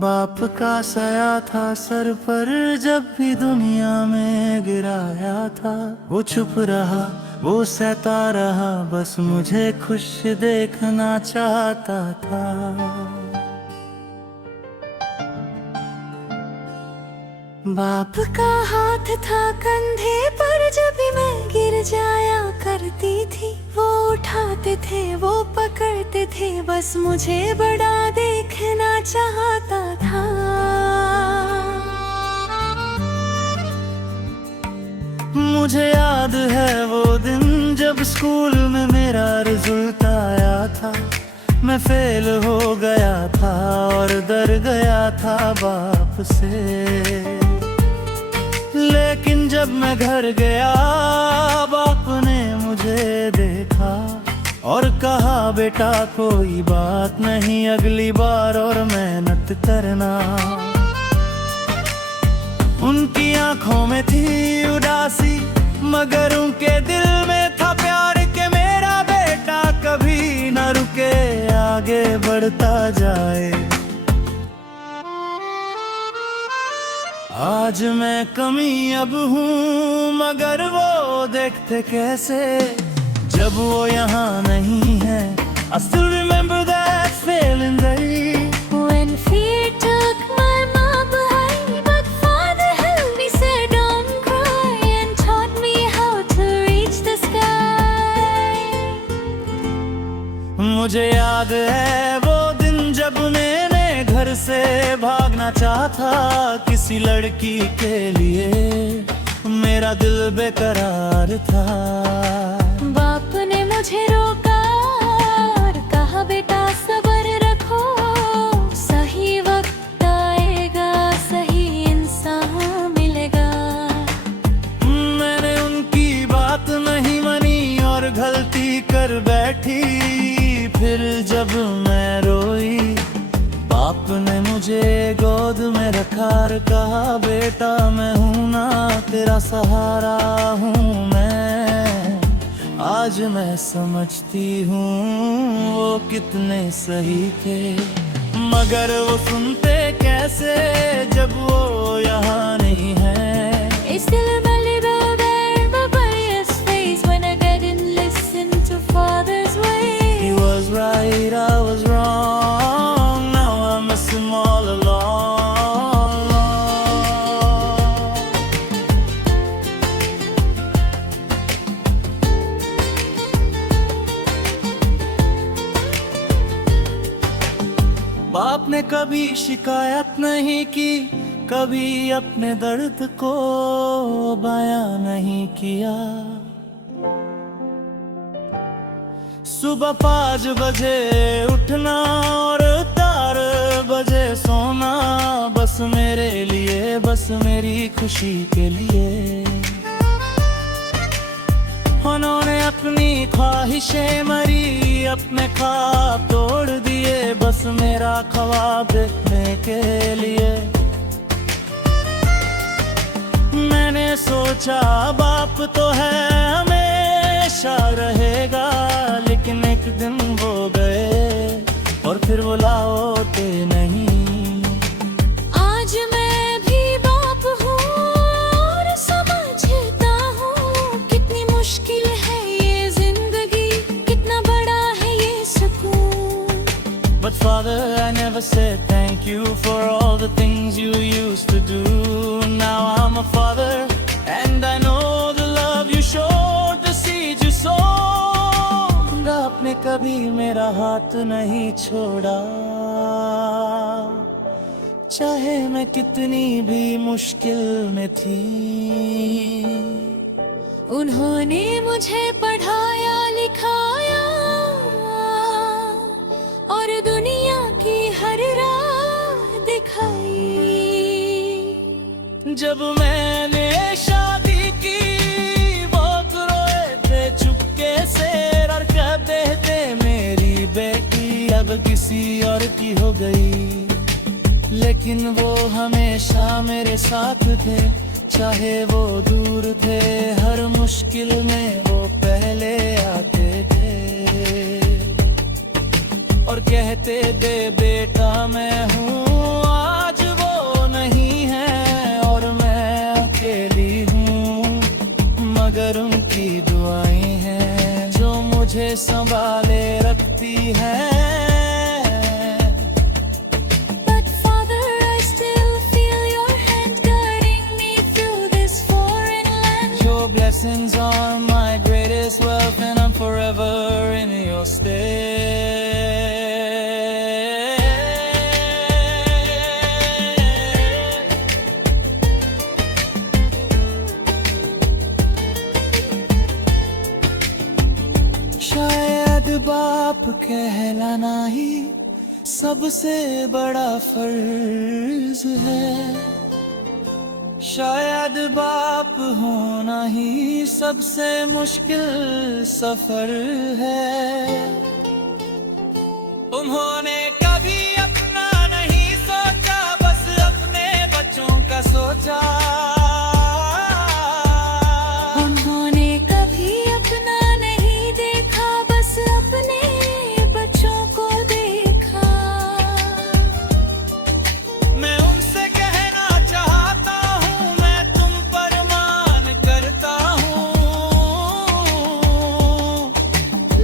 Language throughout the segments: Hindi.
बाप का साया था सर पर जब भी दुनिया में गिराया था। वो चुप रहा, वो सहता रहा, बस मुझे खुश देखना चाहता था। बाप का हाथ था कंधे पर जब भी मैं गिर जाया करती थी। वो उठाते थे, वो पकड़ते थे, बस मुझे बड़ा देखना चाहता था। मुझे याद है वो दिन जब स्कूल में मेरा रिजल्ट आया था। मैं फेल हो गया था और डर गया था बाप से। लेकिन जब मैं घर गया बाप ने मुझे देखा और कहा, बेटा कोई बात नहीं, अगली बार और मेहनत करना। उनकी आंखों में थी उदासी मगर उनके दिल में था प्यार के मेरा बेटा कभी न रुके, आगे बढ़ता जाए। आज मैं कमी अब हूँ मगर वो देखते कैसे जब वो यहाँ नहीं है। I still remember that feeling day when fear took my mom behind, but Father held me, said don't cry, and taught me how to reach the sky. मुझे याद है वो दिन जब मैंने घर से भागना चाहा किसी लड़की के लिए, मेरा दिल बेकरार था। बाप ने मुझे रोका और कहा, बेटा सब्र रखो, सही वक्त आएगा, सही इंसान मिलेगा। मैंने उनकी बात नहीं मानी और गलती कर बैठी। फिर जब मैं रोई बाप ने मुझे गोद में रखा और कहा, बेटा मैं हूँ ना तेरा सहारा हूँ मैं। आज मैं समझती हूँ वो कितने सही थे मगर वो सुनते कैसे जब वो यहाँ नहीं है। It's still a little there, my biased face when I didn't listen to Father's way. He was right, I was wrong, now I miss him all along. बाप ने कभी शिकायत नहीं की, कभी अपने दर्द को बयां नहीं किया। सुबह 5 बजे उठना और 4 बजे सोना, बस मेरे लिए, बस मेरी खुशी के लिए। उन्होंने अपनी ख्वाहिशें मरी, अपने ख्वाब तोड़ दिए, बस मेरा ख्वाब देखने के लिए। मैंने सोचा बाप तो है हमेशा रहेगा, लेकिन एक दिन वो गए और फिर वो लौटे नहीं। आज मैं भी बाप हूँ और समझता हूँ कितनी मुश्किल है ये जिंदगी, कितना बड़ा है ये सुकून। But Father, I never said thank you for all the things you used to do. Now I'm a father and I know the love you showed, the seed you sowed. आपने कभी मेरा हाथ नहीं छोड़ा, चाहे मैं कितनी भी मुश्किल में थी। उन्होंने मुझे पढ़ाया लिखाया और दुनिया की हर राह दिखाई। जब मैंने शादी की बहुत रोए थे चुपके से और कहते थे मेरी बेटी अब किसी और की हो गई। लेकिन वो हमेशा मेरे साथ थे, चाहे वो दूर थे, हर मुश्किल में वो पहले आते थे और कहते दे बेटा मैं हूँ मगर उनकी दुआएं हैं जो मुझे संभाले रखती हैं। But Father, I still feel your hand guiding me through this foreign land. Your blessings are my greatest wealth and I'm forever in your stead. शायद बाप कहलाना ही सबसे बड़ा फर्ज है, शायद बाप होना ही सबसे मुश्किल सफर है। उन्होंने कभी अपना नहीं सोचा, बस अपने बच्चों का सोचा। उन्होंने कभी अपना नहीं देखा, बस अपने बच्चों को देखा। मैं उनसे कहना चाहता हूँ, मैं तुम पर मान करता हूँ।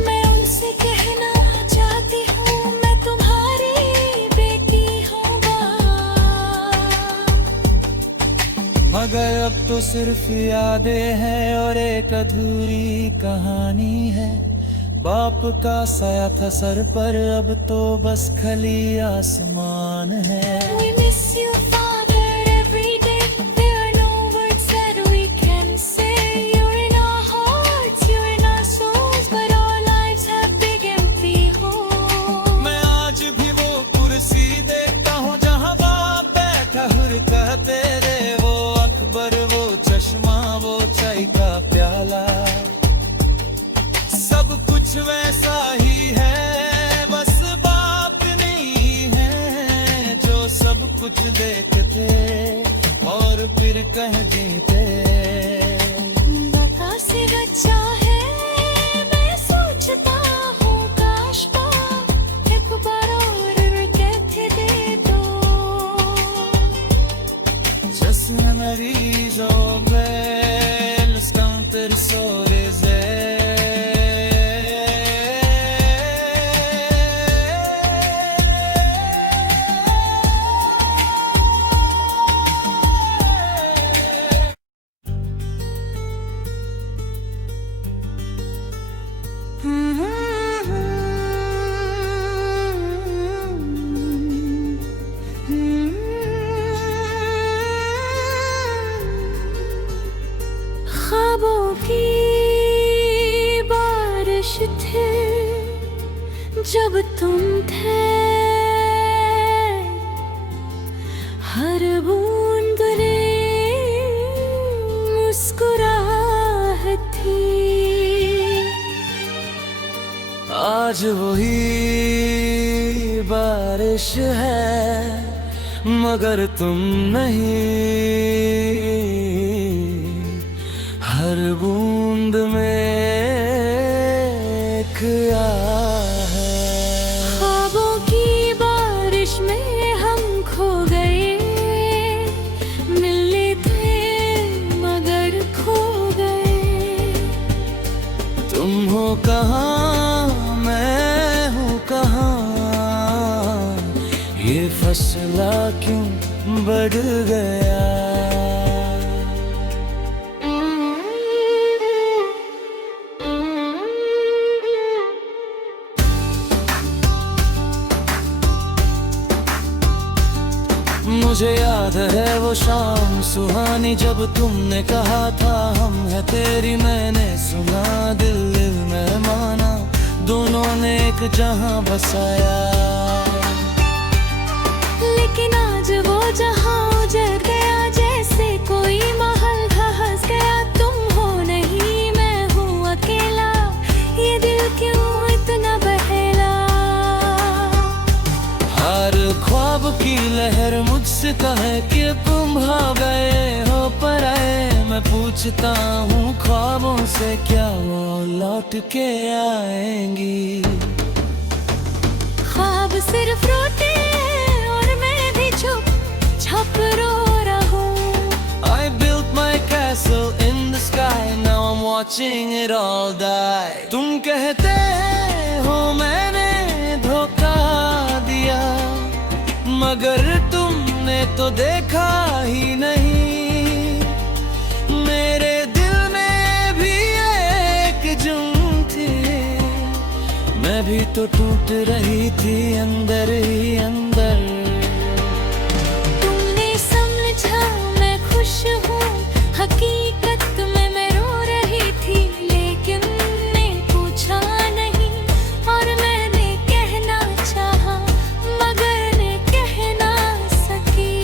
मैं उनसे कहना चाहती हूँ, मैं तुम्हारी बेटी हूँ मगर अब तो सिर्फ यादें हैं और एक अधूरी कहानी है। बाप का साया था सर पर, अब तो बस खली आसमान है। We miss you, Father, every day. There are no words that we can say. You're in our hearts, you're in our souls, but our lives have big empty holes. मैं आज भी वो कुर्सी देखता हूँ जहाँ बाप बैठा हुर कहते रे। वो अकबर, वो चश्मा, वो चाय का प्याला, सब कुछ वैसा ही है, बस बाप नहीं है जो सब कुछ देखते और फिर कह देते। बता से बच्चा है, मैं सोचता हूँ काश बाप एक बार और कहते दे दो। Just memories of bells come per sole ख्वाबों की बारिश थे जब तुम थे, हर बूंद ने मुस्कुराहट थी। आज वही बारिश है मगर तुम नहीं, हर बूंद में एक आह है। ख्वाबों की बारिश में हम खो गए, मिलने थे मगर खो गए। तुम हो कहाँ, मैं हूँ कहाँ, ये फसला क्यों बढ़ गया। मुझे याद है वो शाम सुहानी जब तुमने कहा था हम है तेरी। मैंने सुना दिल दिल में माना, दोनों ने एक जहां बसाया। लेकिन आज वो जहां उजड़ गया, जैसे कोई महल धंस गया। तुम हो नहीं, मैं हूँ अकेला, ये दिल क्यों इतना बहेला। हर ख्वाब की लहर मुझसे कहे कि तुम भाग गए हो पर आए। मैं पूछता हूँ ख्वाबों से क्या वो लौट के आएंगी। ख्वाब सिर्फ रोते और मैं भी चुप छप रो रहा हूँ। I built my castle in the sky, now I'm watching it all die. तुम कहते हो मैंने धोखा दिया, मगर तुमने तो देखा ही नहीं। मेरे दिल में भी एक जुम थी, मैं भी तो टूट रही थी अंदर ही अंदर। तुमने समझा मैं खुश हूँ, हकीकत में मैं रो रही थी, लेकिन ने पूछा नहीं और मैंने कहना चाहा मगर ने कह ना सकी।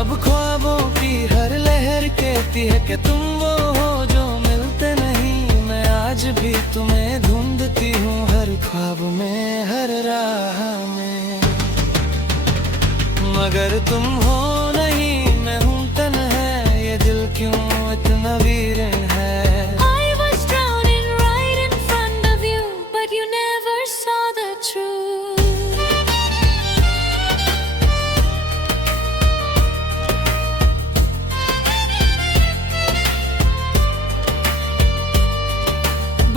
अब ख्वाबों की हर लहर कहती है कि तुम वो हो जो मिलते नहीं। मैं आज भी तुम्हें ढूंढती हूँ हर ख्वाब में, हर राह में, मगर तुम हो नहीं, मैं हूँ तन्हा। ये दिल क्यों इतना वीरण है? I was drowning right in front of you, but you never saw the truth.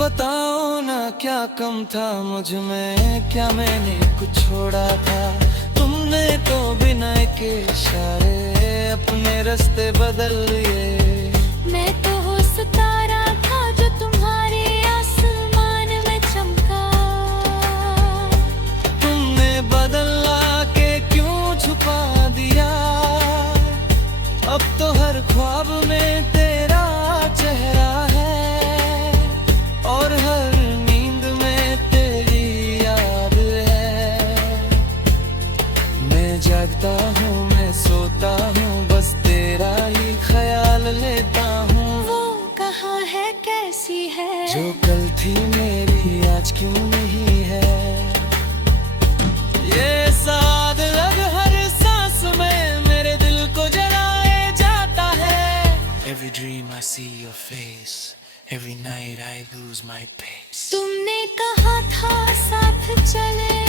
बताओ ना क्या कम था मुझ में, क्या मैंने कुछ छोड़ा था? तुमने तो बिना के इशारे अपने रास्ते बदल लिए। मैं तो वो सितारा था जो तुम्हारे आसमान में चमका। तुमने बदला के क्यों छुपा दिया? अब तो हर ख्वाब में तेरा चेहरा है और हर नींद में तेरी याद है। मैं जागता हूँ, मैं सोता हूँ, बस तेरा ही ख्याल लेता हूँ। वो कहाँ है, कैसी है? जो कल थी मेरी आज क्यों नहीं है? ये साथ लग हर सांस में मेरे दिल को जलाए जाता है। Every dream I see your face, every night I lose my pace. तुमने कहा था साथ चले,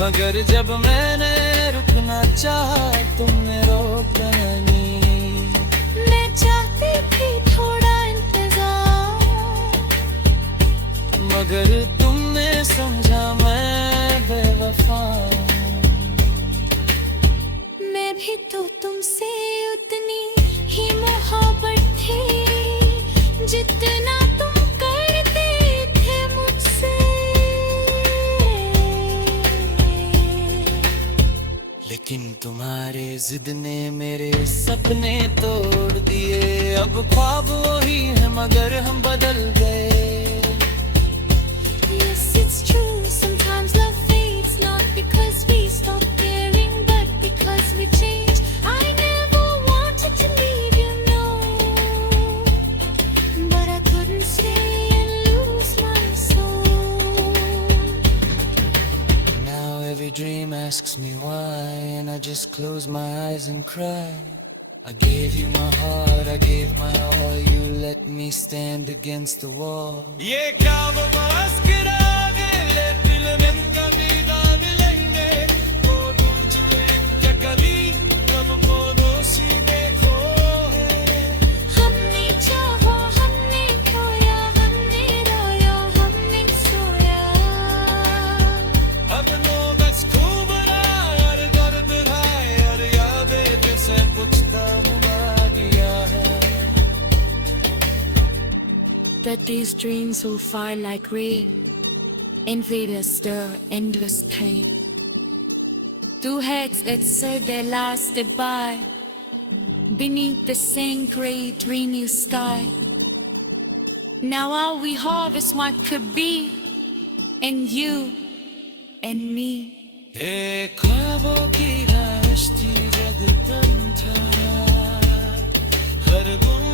मगर जब मैंने रुकना चाहा तुमने रोका नहीं। मैं चाहती थी थोड़ा इंतजार, मगर तुमने समझा मैं बेवफा हूँ। मैं भी तो तुमसे उतनी ही मोहब्बत थी जितना तुम करते थे मुझसे। लेकिन तुम्हारे जिद ने मेरे सपने तोड़ दिए। अब ख्वाब वही है मगर हम बदल गए। Yes, it's true. Sometimes love fades, not because we stop caring, but because we change. I never wanted to leave you, no, but I couldn't stay and lose my soul. Now every dream asks me why, and I just close my eyes and cry. I gave you my heart, I gave my all, you let me stand against the wall. ये क्या वो बरस गिरागे ले दिल में कभी ना मिलेंगे, वो तुम चले क्या कभी हमको दोषी देखो है। हमने चाहा, हमने खोया, हमने रोया, हमने सोया। हम लोग बस खूब रहा और दर्द रहा और यादें जैसे पूछता हुआ गया है। That these dreams so far like rain invade us, stir endless pain. Two heads that said their last goodbye beneath the same gray dreamy sky. Now all we harvest what could be in you and me. एक ख्वाबों की राश्ती जग तन था, हर गुम